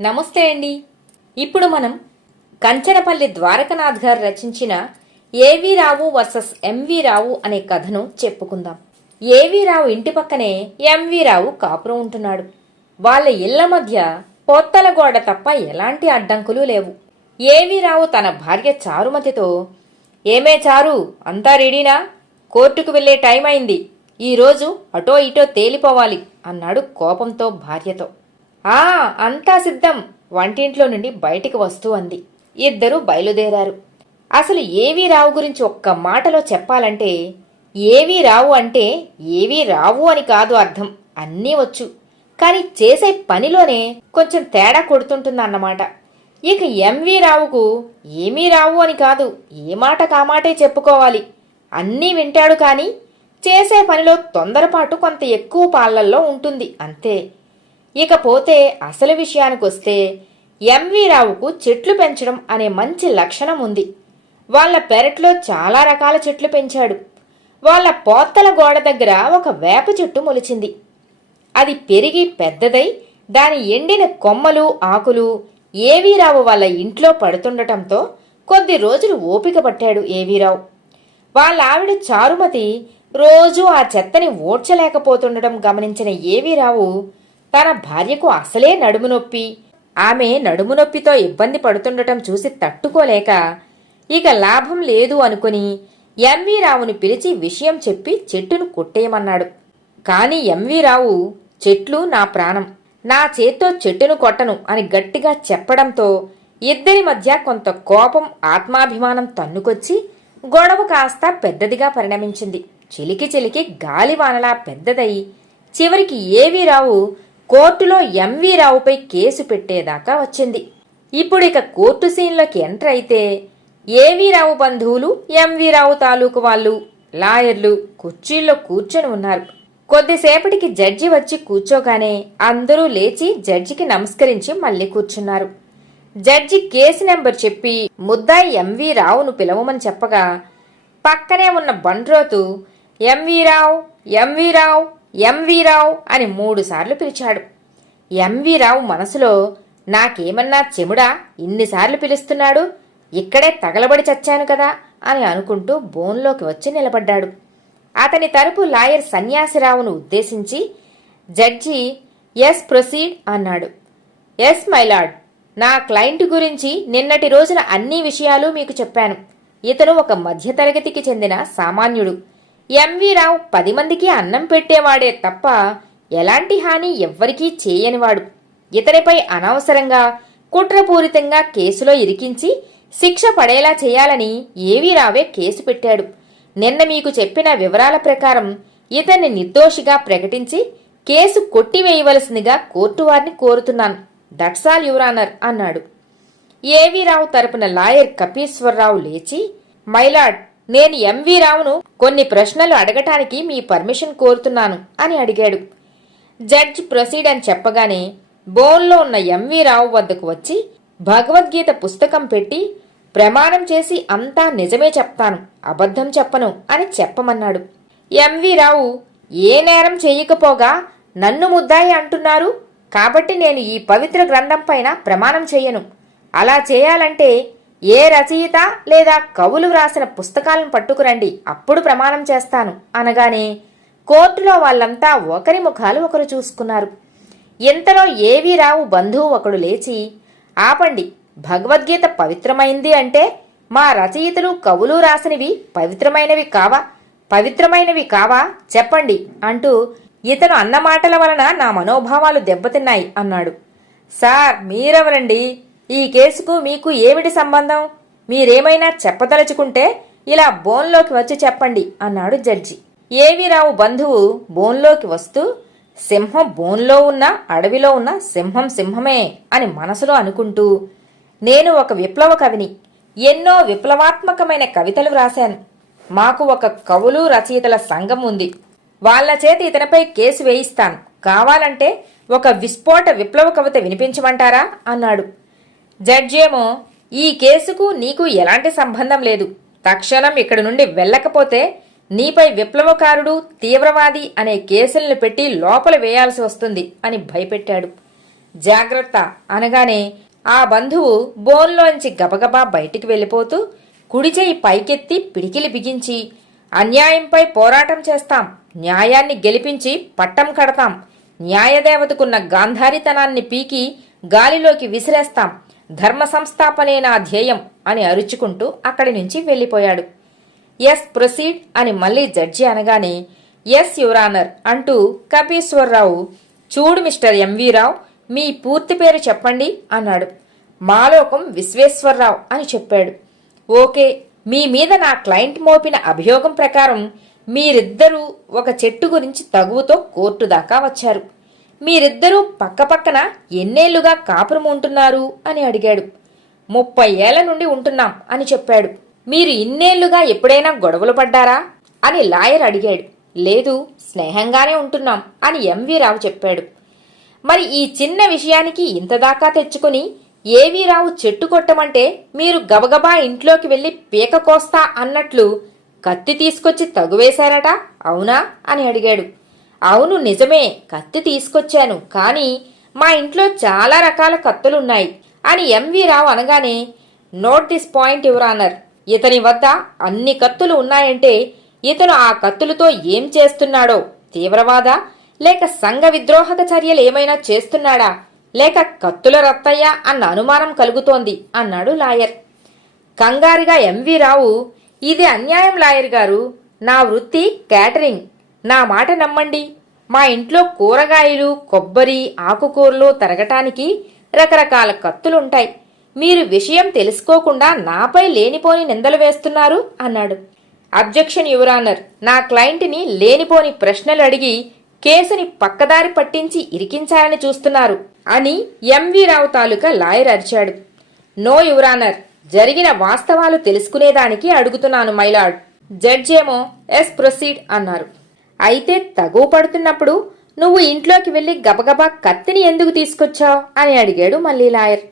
నమస్తే అండి. ఇప్పుడు మనం కంచనపల్లి ద్వారకనాథ్ గారు రచించిన ఏవి రావు వర్సెస్ ఎంవి రావు అనే కథను చెప్పుకుందాం. ఏవి రావు ఇంటి పక్కనే ఎంవి రావు కాపురం ఉంటున్నాడు. వాళ్ళ ఇళ్ల మధ్య పొత్తల గోడ తప్ప ఎలాంటి అడ్డంకులు లేవు. ఏవి రావు తన భార్య చారుమతితో, ఏమే చారు, అంతా రెడీనా? కోర్టుకు వెళ్లే టైం అయింది. ఈరోజు అటో ఇటో తేలిపోవాలి అన్నాడు కోపంతో భార్యతో. ఆ, అంతా సిద్ధం, వంటింట్లో నుండి బయటికి వస్తూ అంది. ఇద్దరూ బయలుదేరారు. అసలు ఏవి రావు గురించి ఒక్క మాటలో చెప్పాలంటే, ఏవి రావు అంటే ఏవి రావు అని కాదు అర్థం, అన్నీ వచ్చు. కాని చేసే పనిలోనే కొంచెం తేడా కొడుతుంటుందన్నమాట. ఇక ఎంవి రావుకు ఏమీ రావు అని కాదు, ఏ మాట కామాటే చెప్పుకోవాలి. అన్నీ వింటాడు కాని చేసే పనిలో తొందరపాటు కొంత ఎక్కువ పాళ్లల్లో ఉంటుంది, అంతే. ఇకపోతే అసలు విషయానికొస్తే ఎంవి రావుకు చెట్లు పెంచడం అనే మంచి లక్షణం ఉంది. వాళ్ల పెరట్లో చాలా రకాల చెట్లు పెంచాడు. వాళ్ల పోత్తల గోడ దగ్గర ఒక వేప చెట్టు మొలిచింది. అది పెరిగి పెద్దదై దాని ఎండిన కొమ్మలు ఆకులు ఏవీరావు వాళ్ళ ఇంట్లో పడుతుండటంతో కొద్ది రోజులు ఓపిక పట్టాడు ఏవీరావు. వాళ్ళ ఆవిడ చారుమతి రోజూ ఆ చెత్తని ఓడ్చలేకపోతుండటం గమనించిన ఏవీరావు తన భార్యకు అసలే నడుము నొప్పి, ఆమె నడుము నొప్పితో ఇబ్బంది పడుతుండటం చూసి తట్టుకోలేక ఇక లాభం లేదు అనుకుని ఎంవి రావుని పిలిచి విషయం చెప్పి చెట్టును కొట్టేయమన్నాడు. కాని ఎంవి రావు, చెట్లు నా ప్రాణం, నా చేత్తో చెట్టును కొట్టను అని గట్టిగా చెప్పడంతో ఇద్దరి మధ్య కొంత కోపం ఆత్మాభిమానం తన్నుకొచ్చి గొడవ కాస్త పెద్దదిగా పరిణమించింది. చిలికి చిలికి గాలివానలా పెద్దదై చివరికి ఏవి రావు కోర్టులో ఎంవి రావుపై కేసు పెట్టేదాకా వచ్చింది. ఇప్పుడిక కోర్టు సీన్లోకి ఎంటర్ అయితే ఏవి రావు బంధువులు, ఎంవి రావు తాలూకు వాళ్ళు, లాయర్లు కుర్చీల్లో కూర్చొని ఉన్నారు. కొద్దిసేపటికి జడ్జి వచ్చి కూర్చోగానే అందరూ లేచి జడ్జికి నమస్కరించి మళ్లీ కూర్చున్నారు. జడ్జి కేసు నెంబర్ చెప్పి ముద్దాయి ఎంవి రావును పిలవమని చెప్పగా పక్కనే ఉన్న బండ్రోతు ఎంవి రావు, ఎంవి రావు, ఎంవి రావు అని 3 సార్లు పిలిచాడు. ఎంవి రావు మనసులో, నాకేమన్నా చెముడా, ఇన్నిసార్లు పిలుస్తున్నాడు, ఇక్కడే తగలబడి చచ్చాను కదా అని అనుకుంటూ బోన్లోకి వచ్చి నిలబడ్డాడు. అతని తరపు లాయర్ సన్యాసిరావును ఉద్దేశించి జడ్జి ఎస్ ప్రొసీడ్ అన్నాడు. ఎస్ మైలార్డ్, నా క్లయింట్ గురించి నిన్నటి రోజున అన్ని విషయాలు మీకు చెప్పాను. ఇతను ఒక మధ్యతరగతికి చెందిన సామాన్యుడు. ఎంవి రావు 10 మందికి అన్నం పెట్టేవాడే తప్ప ఎలాంటి హాని ఎవ్వరికీ చేయనివాడు. ఇతనిపై అనవసరంగా కుట్రపూరితంగా కేసులో ఇరికించి శిక్ష పడేలా చేయాలని ఏవి రావే కేసు పెట్టాడు. నిన్న మీకు చెప్పిన వివరాల ప్రకారం ఇతన్ని నిర్దోషిగా ప్రకటించి కేసు కొట్టివేయవలసిందిగా కోర్టు వారిని కోరుతున్నాను. దట్స్ ఆల్ యువర్ ఆనర్ అన్నాడు. ఏవి రావు తరపున లాయర్ కపీశ్వరరావు లేచి, మైలార్డ్, నేను ఎంవి రావును కొన్ని ప్రశ్నలు అడగటానికి మీ పర్మిషన్ కోరుతున్నాను అని అడిగాడు. జడ్జి ప్రొసీడ్ అని చెప్పగానే బోన్లో ఉన్న ఎంవి రావు వద్దకు వచ్చి భగవద్గీత పుస్తకం పెట్టి ప్రమాణం చేసి అంతా నిజమే చెప్తాను, అబద్ధం చెప్పను అని చెప్పమన్నాడు. ఎంవి రావు, ఏ నేరం చేయకపోగా నన్ను ముద్దాయి అంటున్నారు, కాబట్టి నేను ఈ పవిత్ర గ్రంథం పైన ప్రమాణం చెయ్యను. అలా చేయాలంటే ఏ రచయిత లేదా కవులు వ్రాసిన పుస్తకాలను పట్టుకురండి, అప్పుడు ప్రమాణం చేస్తాను అనగానే కోర్టులో వాళ్ళంతా ఒకరి ముఖాలు ఒకరు చూసుకున్నారు. ఇంతలో ఏవి రావు బంధువు ఒకడు లేచి, ఆపండి, భగవద్గీత పవిత్రమైంది అంటే మా రచయితలు కవులు రాసినవి పవిత్రమైనవి కావా చెప్పండి అంటూ ఇతను అన్న మాటల వలన నా మనోభావాలు దెబ్బతిన్నాయి అన్నాడు. సార్, మీరెవరండి? ఈ కేసుకు మీకు ఏమిటి సంబంధం? మీరేమైనా చెప్పదలుచుకుంటే ఇలా బోన్లోకి వచ్చి చెప్పండి అన్నాడు జడ్జి. ఏవి రావు బంధువు బోన్లోకి వస్తూ, సింహం బోన్లో ఉన్న అడవిలో ఉన్న సింహం సింహమే అని మనసులో అనుకుంటూ, నేను ఒక విప్లవ కవిని, ఎన్నో విప్లవాత్మకమైన కవితలు వ్రాశాను. మాకు ఒక కవులు రచయితల సంఘం ఉంది. వాళ్ల చేత ఇతనిపై కేసు వేయిస్తాను. కావాలంటే ఒక విస్ఫోట విప్లవ కవిత వినిపించమంటారా అన్నాడు. జడ్జేమో, ఈ కేసుకు నీకు ఎలాంటి సంబంధం లేదు, తక్షణం ఇక్కడి నుండి వెళ్ళకపోతే నీపై విప్లవకారుడు, తీవ్రవాది అనే కేసులను పెట్టి లోపల వేయాల్సి వస్తుంది అని భయపెట్టాడు. జాగ్రత్త అనగానే ఆ బంధువు బోన్లోంచి గబగబా బయటికి వెళ్ళిపోతూ కుడిచెయ్యి పైకెత్తి పిడికిలి బిగించి, అన్యాయంపై పోరాటం చేస్తాం, న్యాయాన్ని గెలిపించి పట్టం కడతాం, న్యాయదేవతకున్న గాంధారితనాన్ని పీకి గాలిలోకి విసిరేస్తాం, ధర్మ సంస్థాపనే నా ధ్యేయం అని అరుచుకుంటూ అక్కడి నుంచి వెళ్ళిపోయాడు. ఎస్ ప్రొసీడ్ అని మళ్లీ జడ్జి అనగానే, ఎస్ యువరానర్ అంటూ కపీశ్వరరావు, చూడు మిస్టర్ ఎంవి రావు, మీ పూర్తి పేరు చెప్పండి అన్నాడు. మాలోకం విశ్వేశ్వరరావు అని చెప్పాడు. ఓకే, మీ మీద నా క్లయింట్ మోపిన అభియోగం ప్రకారం మీరిద్దరూ ఒక చెట్టు గురించి తగువుతో కోర్టు దాకా వచ్చారు. మీరిద్దరూ పక్కపక్కన ఎన్నేళ్లుగా కాపురం ఉంటున్నారు అని అడిగాడు. 30 ఏళ్ల నుండి ఉంటున్నాం అని చెప్పాడు. మీరు ఇన్నేళ్లుగా ఎప్పుడైనా గొడవలు పడ్డారా అని లాయర్ అడిగాడు. లేదు, స్నేహంగానే ఉంటున్నాం అని ఎంవి రావు చెప్పాడు. మరి ఈ చిన్న విషయానికి ఇంతదాకా తెచ్చుకుని ఏవీ రావు చెట్టు కొట్టమంటే మీరు గబగబా ఇంట్లోకి వెళ్లి పీక కోస్తా అన్నట్లు కత్తి తీసుకొచ్చి తగువేశారట, అవునా అని అడిగాడు. అవును, నిజమే, కత్తి తీసుకొచ్చాను, కానీ మా ఇంట్లో చాలా రకాల కత్తులున్నాయి అని ఎంవి రావు అనగానే, note this point your honour, ఇతని వద్ద అన్ని కత్తులు ఉన్నాయంటే ఇతను ఆ కత్తులతో ఏం చేస్తున్నాడో, తీవ్రవాదా లేక సంఘ విద్రోహక చర్యలు ఏమైనా చేస్తున్నాడా లేక కత్తుల రత్తయ్య అన్న అనుమానం కలుగుతోంది అన్నాడు లాయర్. కంగారుగా ఎంవి రావు, ఇది అన్యాయం లాయర్ గారు, నా వృత్తి క్యాటరింగ్, నా మాట నమ్మండి. మా ఇంట్లో కూరగాయలు, కొబ్బరి, ఆకుకూరలు తరగటానికి రకరకాల కత్తులుంటాయి. మీరు విషయం తెలుసుకోకుండా నాపై లేనిపోని నిందలు వేస్తున్నారు అన్నాడు. అబ్జెక్షన్ యువరానర్, నా క్లయింట్ని లేనిపోని ప్రశ్నలు అడిగి కేసుని పక్కదారి పట్టించి ఇరికించాలని చూస్తున్నారు అని ఎంవి రావు తాలూకా లాయర్ అరిచాడు. నో యువరానర్, జరిగిన వాస్తవాలు తెలుసుకునేదానికి అడుగుతున్నాను మైలార్డ్. జడ్జేమో ఎస్ ప్రొసీడ్ అన్నారు. అయితే తగువ పడుతున్నప్పుడు నువ్వు ఇంట్లోకి వెళ్లి గబగబా కత్తిని ఎందుకు తీసుకొచ్చావు అని అడిగాడు మళ్ళీ లాయర్.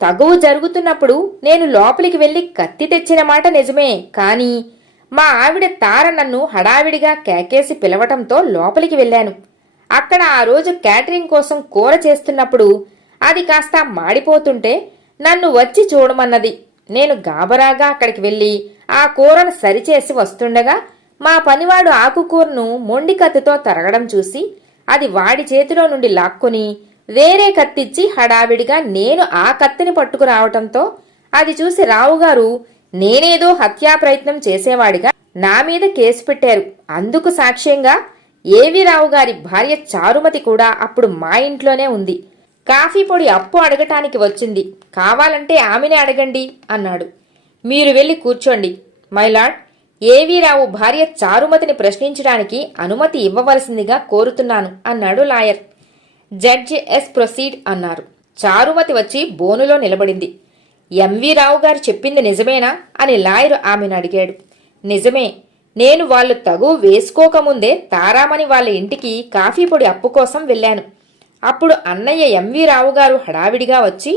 తగువు జరుగుతున్నప్పుడు నేను లోపలికి వెళ్లి కత్తి తెచ్చిన మాట నిజమే, కానీ మా ఆవిడ తార నన్ను హడావిడిగా కేకేసి పిలవటంతో లోపలికి వెళ్లాను. అక్కడ ఆ రోజు క్యాటరింగ్ కోసం కూర చేస్తున్నప్పుడు అది కాస్త మాడిపోతుంటే నన్ను వచ్చి చూడమన్నది. నేను గాబరాగా అక్కడికి వెళ్లి ఆ కూరను సరిచేసి వస్తుండగా మా పనివాడు ఆకుకూరను మొండి కత్తితో తరగడం చూసి అది వాడి చేతిలో నుండి లాక్కొని వేరే కత్తిచ్చి హడావిడిగా నేను ఆ కత్తిని పట్టుకురావటంతో అది చూసి రావుగారు నేనేదో హత్యా ప్రయత్నం చేసేవాడిగా నా మీద కేసు పెట్టారు. అందుకు సాక్ష్యంగా ఏవి రావు గారి భార్య చారుమతి కూడా అప్పుడు మా ఇంట్లోనే ఉంది. కాఫీ పొడి అప్పు అడగటానికి వచ్చింది, కావాలంటే ఆమెనే అడగండి అన్నాడు. మీరు వెళ్లి కూర్చోండి మైలార్డ్, ఏవి రావు భార్య చారుమతిని ప్రశ్నించడానికి అనుమతి ఇవ్వవలసిందిగా కోరుతున్నాను అన్నాడు లాయర్. జడ్జి ఎస్ ప్రొసీడ్ అన్నారు. చారుమతి వచ్చి బోనులో నిలబడింది. ఎంవి రావు గారు చెప్పింది నిజమేనా అని లాయరు ఆమెను అడిగాడు. నిజమే, నేను వాళ్ళు తగు వేసుకోకముందే తారామణి వాళ్ళ ఇంటికి కాఫీ పొడి అప్పు కోసం వెళ్లాను. అప్పుడు అన్నయ్య ఎంవి రావు గారు హడావిడిగా వచ్చి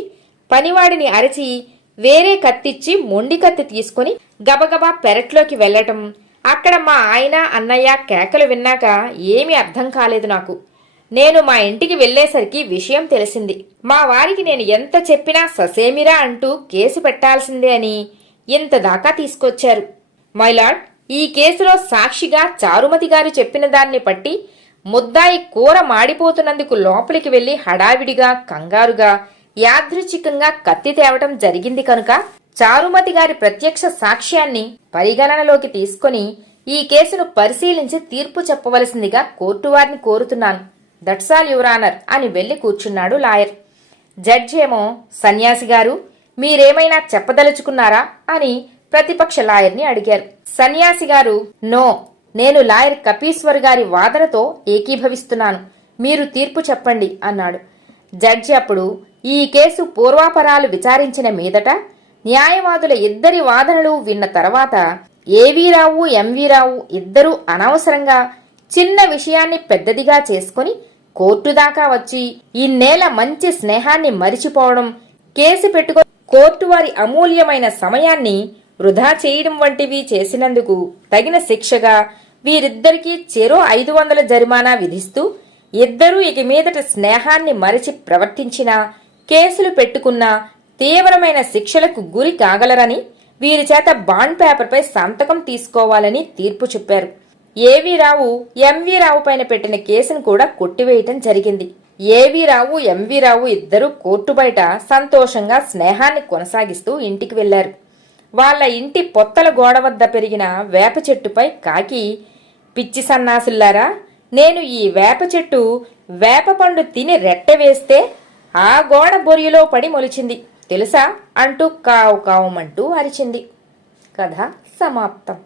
పనివాడిని అరచి వేరే కత్తిచ్చి మొండి కత్తి తీసుకుని గబగబా పెరట్లోకి వెళ్లటం, అక్కడ మా ఆయన అన్నయ్య కేకలు విన్నాక ఏమీ అర్థం కాలేదు నాకు. నేను మా ఇంటికి వెళ్లేసరికి విషయం తెలిసింది. మా వారికి నేను ఎంత చెప్పినా ససేమిరా అంటూ కేసు పెట్టాల్సిందే అని ఇంతదాకా తీసుకొచ్చారు. మైలార్డ్, ఈ కేసులో సాక్షిగా చారుమతి గారు చెప్పిన దాన్ని బట్టి ముద్దాయి కూర మాడిపోతున్నందుకు లోపలికి వెళ్లి హడావిడిగా కంగారుగా యాదృచ్ఛికంగా కత్తి తేవటం జరిగింది కనుక చారుమతి గారి ప్రత్యక్ష సాక్ష్యాన్ని పరిగణనలోకి తీసుకుని ఈ కేసును పరిశీలించి తీర్పు చెప్పవలసిందిగా కోర్టు వారిని కోరుతున్నాను. దట్స్ ఆల్ యువర్ ఆనర్ అని వెళ్లి కూర్చున్నాడు లాయర్. జడ్జి ఏమో, సన్యాసి గారు మీరేమైనా చెప్పదలుచుకున్నారా అని ప్రతిపక్ష లాయర్ని అడిగారు. సన్యాసి గారు, నో, నేను లాయర్ కపీశ్వర్ గారి వాదనతో ఏకీభవిస్తున్నాను, మీరు తీర్పు చెప్పండి అన్నాడు. జడ్జి అప్పుడు ఈ కేసు పూర్వాపరాలు విచారించిన మీదట న్యాయవాదుల ఇద్దరి వాదనలు విన్న తర్వాత ఏవీ రావు ఎంవి రావు ఇద్దరూ అనవసరంగా చిన్న విషయాన్ని పెద్దదిగా చేసుకుని కోర్టు దాకా వచ్చి ఇన్నేళ్ల మంచి స్నేహాన్ని మరిచిపోవడం, కేసు పెట్టుకో కోర్టు వారి అమూల్యమైన సమయాన్ని వృధా చేయడం వంటివి చేసినందుకు తగిన శిక్షగా వీరిద్దరికీ చెరో 500 జరిమానా విధిస్తూ ఇద్దరూ ఇక మీదట స్నేహాన్ని మరిచి ప్రవర్తించినా, కేసులు పెట్టుకున్నా తీవ్రమైన శిక్షలకు గురి కాగలరని వీరి చేత బాండ్ పేపర్పై సంతకం తీసుకోవాలని తీర్పు చెప్పారు. ఏవీ రావు ఎంవీ రావు పైన పెట్టిన కేసును కూడా కొట్టివేయటం జరిగింది. ఏవీ రావు ఎంవీ రావు ఇద్దరూ కోర్టు బయట సంతోషంగా స్నేహాన్ని కొనసాగిస్తూ ఇంటికి వెళ్లారు. వాళ్ల ఇంటి పొత్తల గోడ వద్ద పెరిగిన వేప చెట్టుపై కాకి, పిచ్చి సన్నాసుల్లారా, నేను ఈ వేప చెట్టు వేప పండు తిని రెట్టవేస్తే ఆ గోడ బొరియులో పడి మొలిచింది తెలుసా అంటూ కావు కావుమంటూ అరిచింది. కథ సమాప్తం.